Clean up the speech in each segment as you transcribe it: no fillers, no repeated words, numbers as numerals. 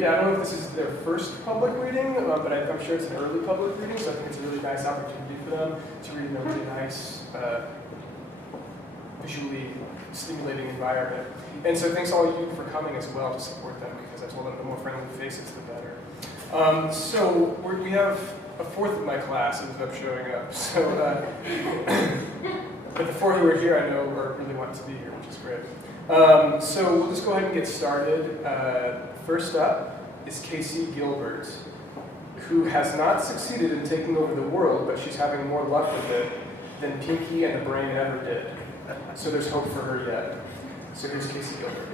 Yeah, I don't know if this is their first public reading, but I'm sure it's an early public reading, so I think it's a really nice opportunity for them to read in a really nice, visually stimulating environment. And so thanks all of you for coming as well to support them, because I told them the more friendly faces, the better. So we have a fourth of my class ended up showing up. So, but the four who are here I know really want to be here, which is great. So we'll just go ahead and get started. First up is Casey Gilbert, who has not succeeded in taking over the world, but she's having more luck with it than Pinky and the Brain ever did. So there's hope for her yet. So here's Casey Gilbert.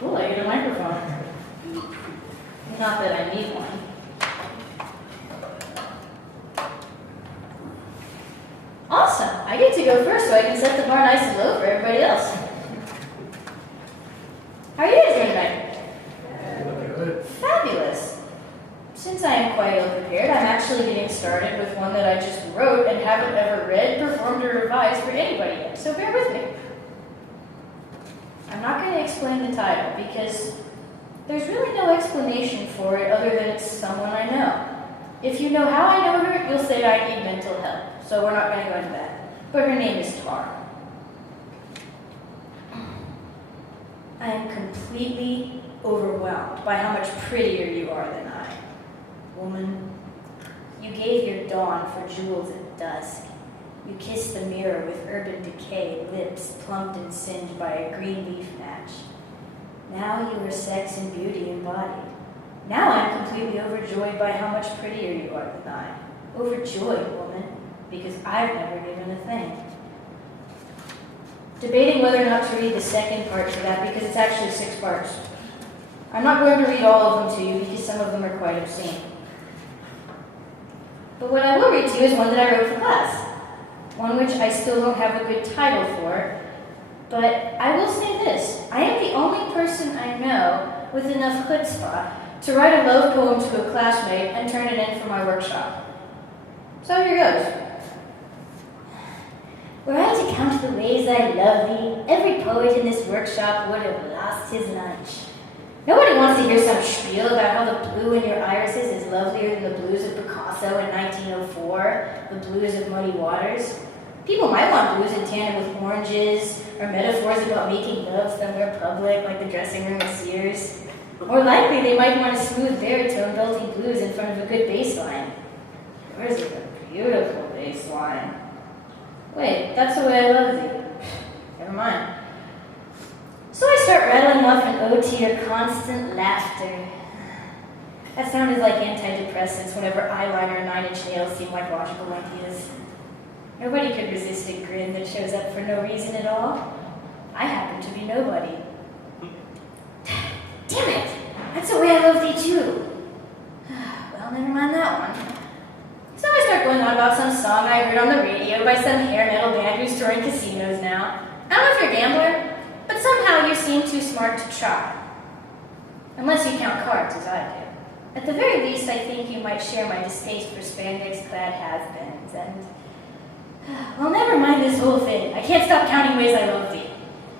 Cool, I get a microphone. Not that I need one. Awesome, I get to go first so I can set the bar nice and low for everybody else. How are you guys doing tonight? Good. Fabulous. Since I am quite ill-prepared, I'm actually getting started with one that I just wrote and haven't ever read, performed, or revised for anybody yet, so bear with me. I'm not going to explain the title because there's really no explanation for it other than it's someone I know. If you know how I know her, you'll say I need mental help, so we're not going to go into that. But her name is Tara. I am completely overwhelmed by how much prettier you are than I. Woman, you gave your dawn for jewels at dusk. You kissed the mirror with urban decay, lips plumped and singed by a green leaf match. Now you are sex and beauty embodied. Now I'm completely overjoyed by how much prettier you are than I. Overjoyed, woman, because I've never given a thing. Debating whether or not to read the second part to that because it's actually 6 parts. I'm not going to read all of them to you because some of them are quite obscene. But what I will read to you is one that I wrote for class. One which I still don't have a good title for, but I will say this. I am the only person I know with enough chutzpah to write a love poem to a classmate and turn it in for my workshop. So here goes. Were I to count the ways I love thee, every poet in this workshop would have lost his lunch. Nobody wants to hear some spiel about how the blue in your irises is lovelier than the blues of Picasso in 1904, the blues of Muddy Waters. People might want blues in tandem with oranges, or metaphors about making love somewhere public, like the dressing room at Sears. More likely, they might want a smooth baritone belting blues in front of a good bass line. Yours is a beautiful bass line. Wait, that's the way I love thee. Never mind. So I start rattling off an ode to your constant laughter. That sounded like antidepressants whenever eyeliner and 9-inch nails seem like logical ideas. Nobody could resist a grin that shows up for no reason at all. I happen to be nobody. Damn it! That's the way I love thee too. Well, never mind that one. So I start going on about some song I heard on the radio by some hair metal band who's touring casinos now. I don't know if you're a gambler, but somehow you seem too smart to try. Unless you count cards, as I do. At the very least, I think you might share my distaste for spandex-clad has-beens, and... well, never mind this whole thing. I can't stop counting ways I love thee.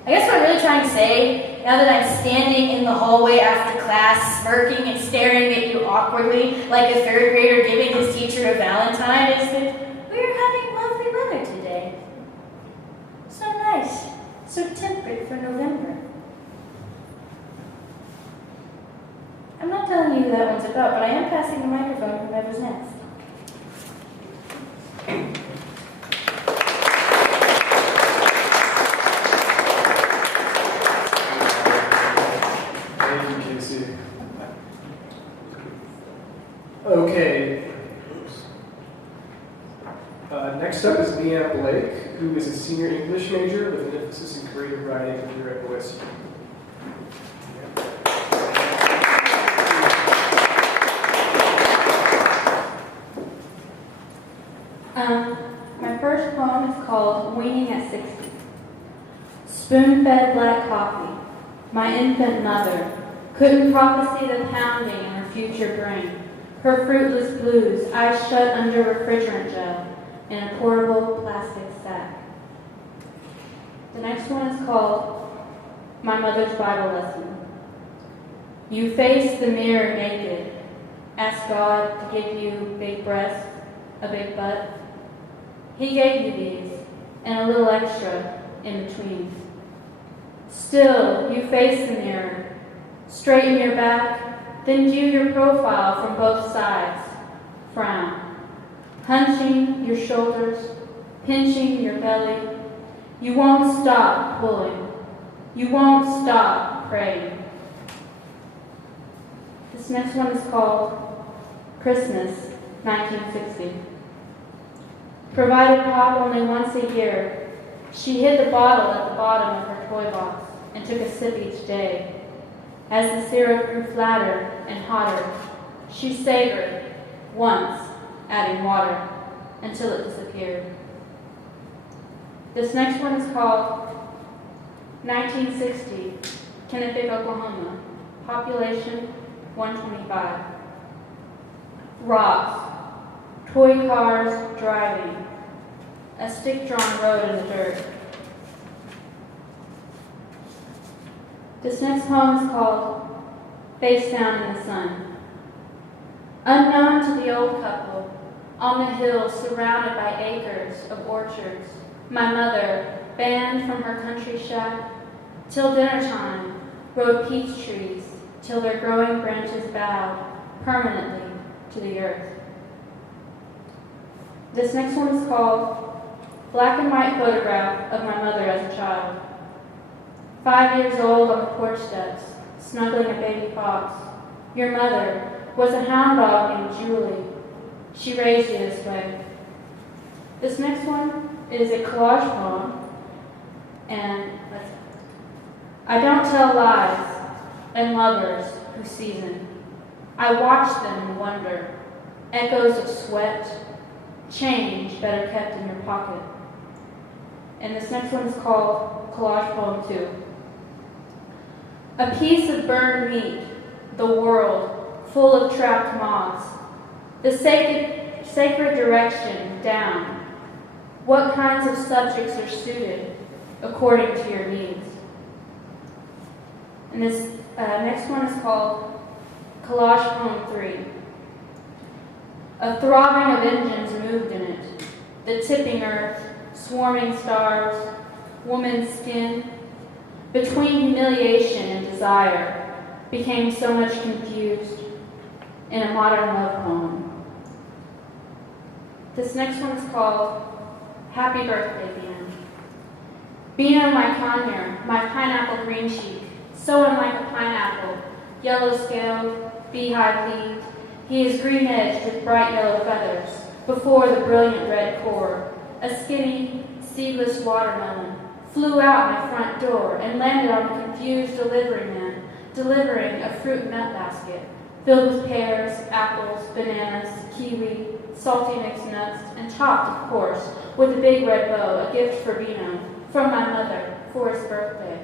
I guess what I'm really trying to say, now that I'm standing in the hallway after class, smirking and staring at you awkwardly, like a third grader giving his teacher a Valentine, is that we're having lovely weather today. So nice, so temperate for November. I'm not telling you who that one's about, but I am passing the microphone to whoever's next. Okay. Next up is Leanne Blake, who is a senior English major with an emphasis in creative writing here at OSU. My first poem is called Weaning at 60. Spoon-fed black coffee, my infant mother, couldn't prophesy the pounding in her future brain. Her fruitless blues, eyes shut under refrigerant gel, in a portable plastic sack. The next one is called My Mother's Bible Lesson. You face the mirror naked. Ask God to give you big breasts, a big butt. He gave you these, and a little extra in between. Still, you face the mirror. Straighten your back, then view your profile from both sides. Frown. Hunching your shoulders, pinching your belly. You won't stop pulling. You won't stop praying. This next one is called Christmas, 1960. Provided Pop only once a year, she hid the bottle at the bottom of her toy box and took a sip each day. As the syrup grew flatter and hotter, she savored once, adding water, until it disappeared. This next one is called 1960, Kennebec, Oklahoma. Population 125. Rocks, toy cars driving, a stick-drawn road in the dirt. This next poem is called Face Down in the Sun. Unknown to the old couple, on the hill surrounded by acres of orchards, my mother, banned from her country shack, till dinner time, rode peach trees till their growing branches bowed permanently to the earth. This next one is called Black and White Photograph of My Mother as a Child. 5 years old on the porch steps, snuggling a baby fox. Your mother was a hound dog named Julie. She raised you this way. This next one is a collage poem, and I don't tell lies and lovers who season. I watch them and wonder, echoes of sweat, change better kept in your pocket. And this next one is called Collage Poem 2. A piece of burned meat, the world, full of trapped moths. The sacred direction down. What kinds of subjects are suited according to your needs? And this next one is called Collage Poem 3. A throbbing of engines moved in it. The tipping earth, swarming stars, woman's skin, between humiliation and desire, became so much confused in a modern love poem. This next one is called Happy Birthday, Beano. Beano, my conure, my pineapple green cheek, so unlike a pineapple, yellow-scaled, beehive-leaved, he is green-edged with bright yellow feathers, before the brilliant red core. A skinny, seedless watermelon flew out my front door and landed on the confused delivery man, delivering a fruit nut basket filled with pears, apples, bananas, kiwi, salty mixed nuts, and topped, of course, with a big red bow, a gift for Beano, from my mother, for his birthday.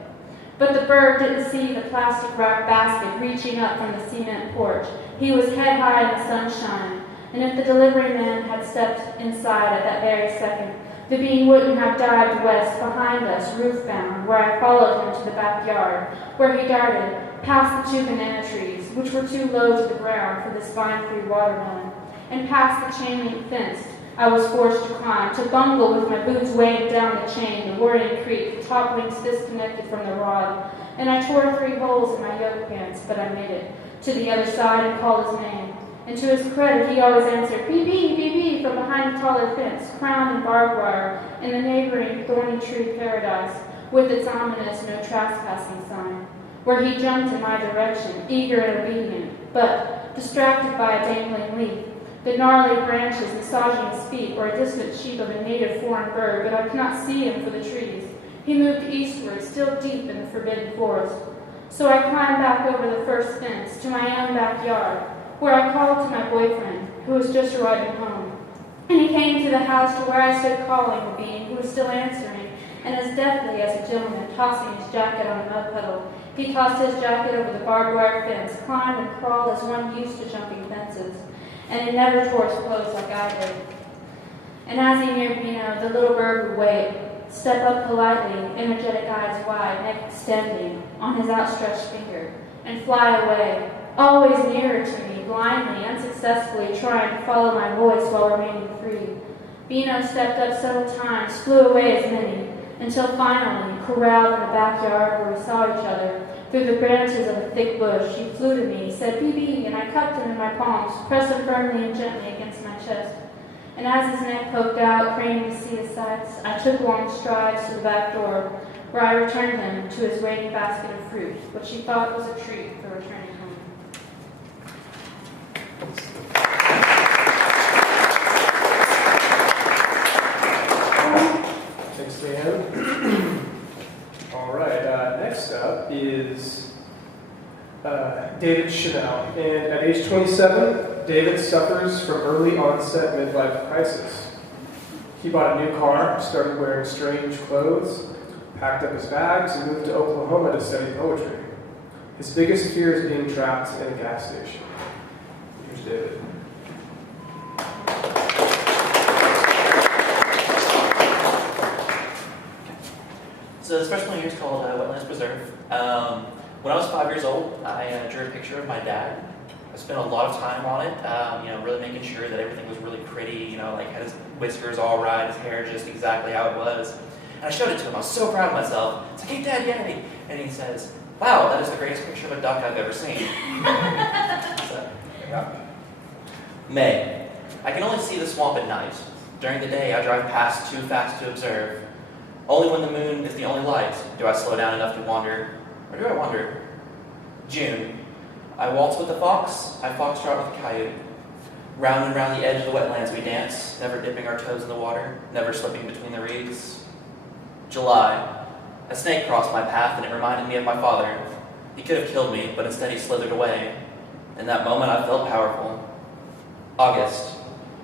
But the bird didn't see the plastic wrapped basket reaching up from the cement porch. He was head high in the sunshine, and if the delivery man had stepped inside at that very second, the bean wouldn't have dived west behind us, roof-bound, where I followed him to the backyard, where he darted past the 2 banana trees, which were too low to the ground for this vine-free watermelon, and past the chain-link fence I was forced to climb, to bungle with my boots weighing down the chain, the worrying creak, the top links disconnected from the rod, and I tore 3 holes in my yoke pants, but I made it to the other side and called his name. And to his credit, he always answered, "Bee-bee, bee-bee," from behind a taller fence, crowned in barbed wire, in the neighboring thorny tree paradise, with its ominous no trespassing sign, where he jumped in my direction, eager and obedient, but distracted by a dangling leaf, the gnarly branches massaging his feet, or a distant sheep of a native foreign bird, but I could not see him for the trees. He moved eastward, still deep in the forbidden forest. So I climbed back over the first fence to my own backyard, where I called to my boyfriend, who was just arriving home. And he came to the house to where I stood calling the bean, who was still answering, and as deftly as a gentleman tossing his jacket on a mud puddle, he tossed his jacket over the barbed wire fence, climbed and crawled as one used to jumping fences, and he never tore his clothes like I did. And as he neared Bino, the little bird would wait, step up politely, energetic eyes wide, neck extending, on his outstretched finger, and fly away, always nearer to me, blindly, unsuccessfully trying to follow my voice while remaining free. Bino stepped up several times, flew away as many, until finally, corralled in the backyard where we saw each other, through the branches of a thick bush, he flew to me, said, "Bee," and I cupped him in my palms, pressed him firmly and gently against my chest. And as his neck poked out, craning to see his sights, I took long strides to the back door, where I returned him to his waiting basket of fruit, which he thought was a treat for returning home. Thanks, Dan. All right, next up is David Chanel. And at age 27, David suffers from early onset midlife crisis. He bought a new car, started wearing strange clothes, packed up his bags, and moved to Oklahoma to study poetry. His biggest fear is being trapped in a gas station. Here's David. So this freshman year is called Wetlands Preserve. When I was 5 years old, I drew a picture of my dad. I spent a lot of time on it, really making sure that everything was really pretty, like had his whiskers all right, his hair just exactly how it was. And I showed it to him. I was so proud of myself. It's like, "Hey, Dad, yeah." And he says, "Wow, that is the greatest picture of a duck I've ever seen." So, yeah. May. I can only see the swamp at night. During the day, I drive past too fast to observe. Only when the moon is the only light do I slow down enough to wander. Or do I wander? June. I waltz with the fox, I foxtrot with the coyote. Round and round the edge of the wetlands we dance, never dipping our toes in the water, never slipping between the reeds. July. A snake crossed my path and it reminded me of my father. He could have killed me, but instead he slithered away. In that moment I felt powerful. August.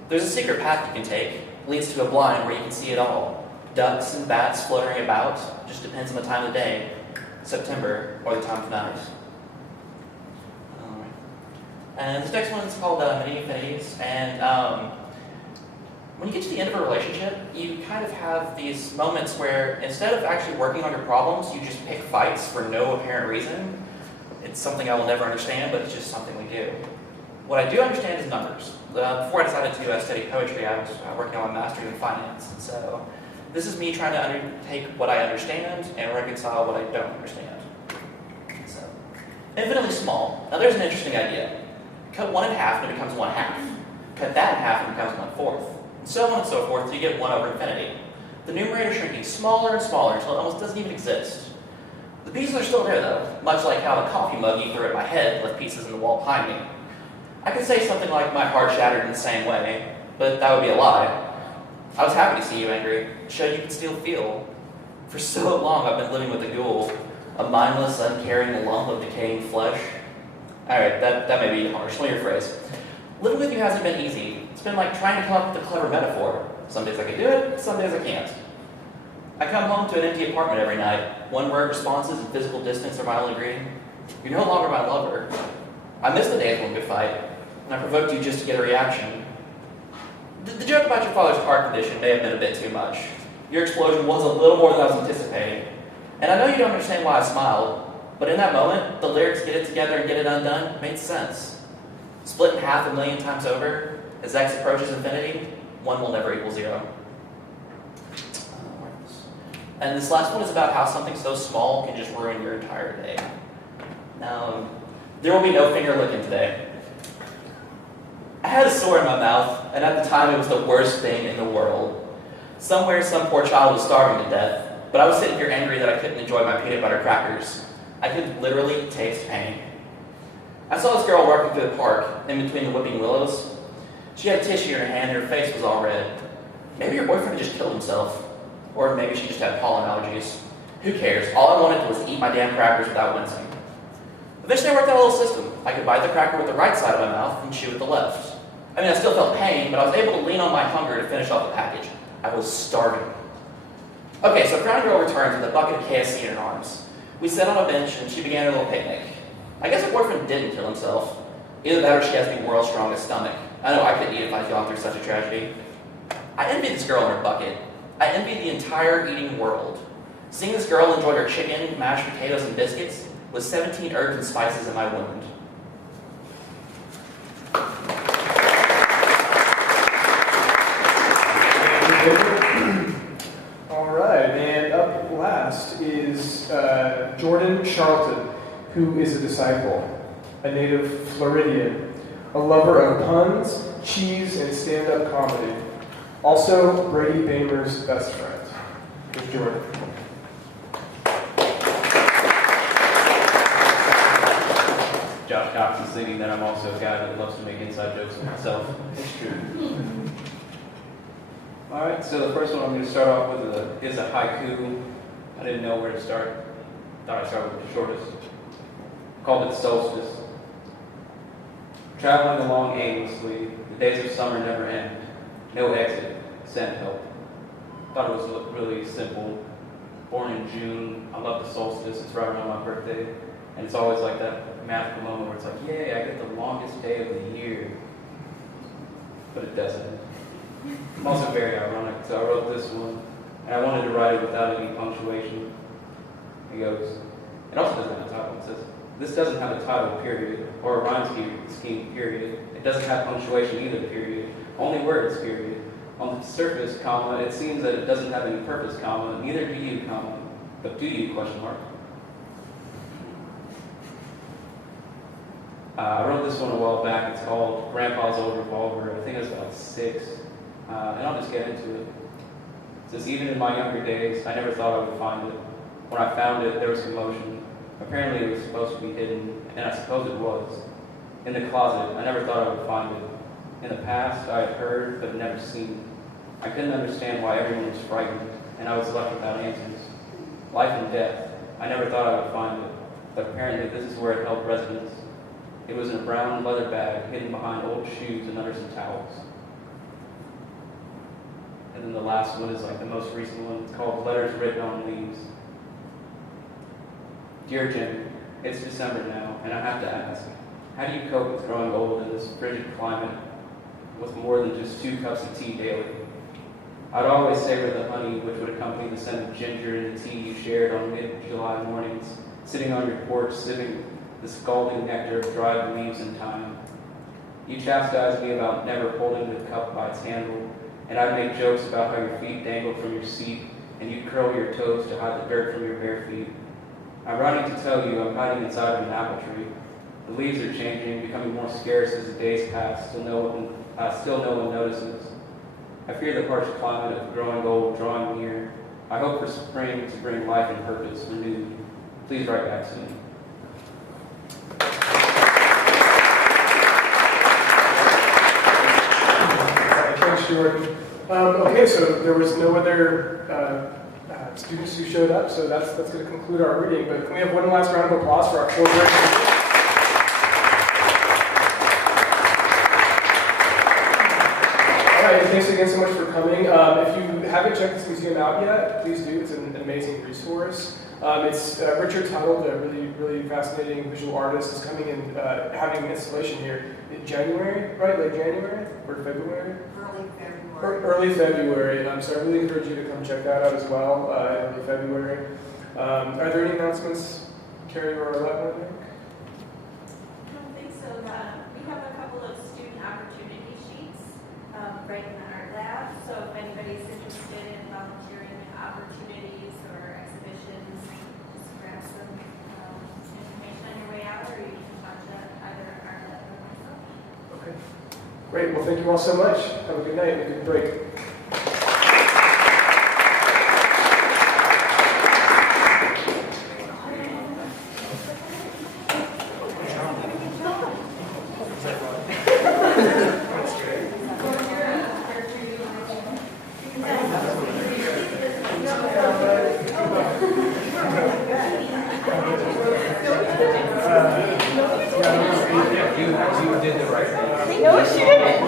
There's a secret path you can take. It leads to a blind where you can see it all. Ducks and bats fluttering about, just depends on the time of the day. September, or the time of night. And this next one is called Many Infinities. And when you get to the end of a relationship, you kind of have these moments where instead of actually working on your problems, you just pick fights for no apparent reason. It's something I will never understand, but it's just something we do. What I do understand is numbers. Before I decided to study poetry, I was working on my master's in finance. And so this is me trying to undertake what I understand and reconcile what I don't understand. So, infinitely small. Now there's an interesting idea. Cut 1 in half and it becomes 1/2. Cut that in half and it becomes 1/4. And so on and so forth till you get 1 over infinity. The numerator shrinking smaller and smaller until it almost doesn't even exist. The pieces are still there though, much like how the coffee mug you threw at my head left pieces in the wall behind me. I could say something like my heart shattered in the same way, but that would be a lie. I was happy to see you angry, showed you can still feel. For so long I've been living with a ghoul, a mindless, uncaring lump of decaying flesh. Alright, that may be harsh, let me rephrase. Living with you hasn't been easy. It's been like trying to come up with a clever metaphor. Some days I can do it, some days I can't. I come home to an empty apartment every night. One-word responses and physical distance are my only greeting. You're no longer my lover. I miss the days when we could fight, and I provoked you just to get a reaction. The joke about your father's heart condition may have been a bit too much. Your explosion was a little more than I was anticipating. And I know you don't understand why I smiled, but in that moment, the lyrics "get it together and get it undone" made sense. Split in half 1,000,000 times over, as x approaches infinity, 1 will never equal 0. And this last one is about how something so small can just ruin your entire day. Now, there will be no finger licking today. I had a sore in my mouth, and at the time it was the worst thing in the world. Somewhere some poor child was starving to death, but I was sitting here angry that I couldn't enjoy my peanut butter crackers. I could literally taste pain. I saw this girl walking through the park, in between the whipping willows. She had a tissue in her hand and her face was all red. Maybe her boyfriend just killed himself. Or maybe she just had pollen allergies. Who cares? All I wanted was to eat my damn crackers without wincing. Eventually I worked out a little system. I could bite the cracker with the right side of my mouth and chew with the left. I mean, I still felt pain, but I was able to lean on my hunger to finish off the package. I was starving. Okay, so Crown Girl returns with a bucket of KFC in her arms. We sat on a bench and she began her little picnic. I guess her boyfriend didn't kill himself. Either that or she has the world's strongest stomach. I know I couldn't eat if I'd gone through such a tragedy. I envy this girl in her bucket. I envy the entire eating world. Seeing this girl enjoy her chicken, mashed potatoes, and biscuits was 17 herbs and spices in my wound. All right, and up last is Jordan Charlton, who is a disciple, a native Floridian, a lover of puns, cheese, and stand-up comedy. Also, Brady Bamer's best friend. Here's Jordan. Josh Cox is thinking that I'm also a guy that loves to make inside jokes with myself. It's true. Alright, so the first one I'm going to start off with is a haiku. I didn't know where to start. Thought I'd start with the shortest. Called it Solstice. Traveling along aimlessly, the days of summer never end. No exit, send help. Thought it was really simple. Born in June, I love the solstice. It's right around my birthday. And it's always like that magical moment where it's like, yay, I get the longest day of the year. But it doesn't. I'm also very ironic, so I wrote this one, and I wanted to write it without any punctuation. It goes, it also doesn't have a title. It says, this doesn't have a title, period, or a rhyme scheme, period. It doesn't have punctuation either, period. Only words, period. On the surface, comma, it seems that it doesn't have any purpose, comma, neither do you, comma, but do you, question mark. I wrote this one a while back. It's called Grandpa's Old Revolver. I think it was about 6. And I'll just get into it. It says, even in my younger days, I never thought I would find it. When I found it, there was commotion. Apparently it was supposed to be hidden, and I suppose it was. In the closet, I never thought I would find it. In the past, I had heard, but never seen. I couldn't understand why everyone was frightened, and I was left without answers. Life and death. I never thought I would find it, but apparently this is where it held residence. It was in a brown leather bag, hidden behind old shoes and under some towels. And then the last one is like the most recent one. It's called Letters Written on Leaves. Dear Jim, it's December now, and I have to ask, how do you cope with growing old in this frigid climate with more than just 2 cups of tea daily? I'd always savor the honey which would accompany the scent of ginger in the tea you shared on mid-July mornings, sitting on your porch, sipping the scalding nectar of dried leaves and thyme. You chastised me about never holding the cup by its handle, and I'd make jokes about how your feet dangled from your seat, and you'd curl your toes to hide the dirt from your bare feet. I'm writing to tell you I'm hiding inside of an apple tree. The leaves are changing, becoming more scarce as the days pass, still no one notices. I fear the harsh climate of growing old drawing near. I hope for spring to bring life and purpose renewed. Please write back soon. Thanks, Jordan. Okay, so there was no other students who showed up, so that's going to conclude our reading. But can we have one last round of applause for our 4th grade? All right, and thanks again so much for coming. If you haven't checked this museum out yet, please do. It's an amazing resource. It's Richard Tuttle, a really fascinating visual artist, is coming and having an installation here in January, right? Late January or February? Early February. So I really encourage you to come check that out as well in early February. Are there any announcements, Carrie or Aletta? I don't think so. We have a couple of student opportunity sheets right in the art lab. So if anybody's interested in volunteering opportunities or exhibitions, just grab some information on your way out, or you can talk to either art lab or myself. Okay. Great. Well, thank you all so much. Have a good night and a good break. You did the right thing. No, she didn't.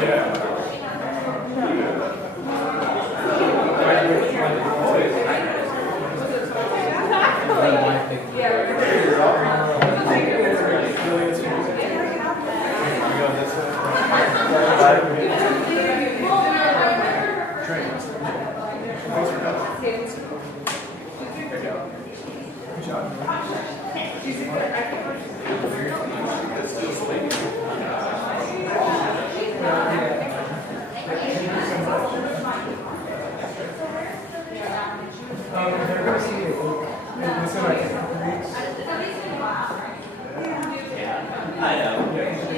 Yeah. They're going to see me within like a couple weeks. Yeah, I know.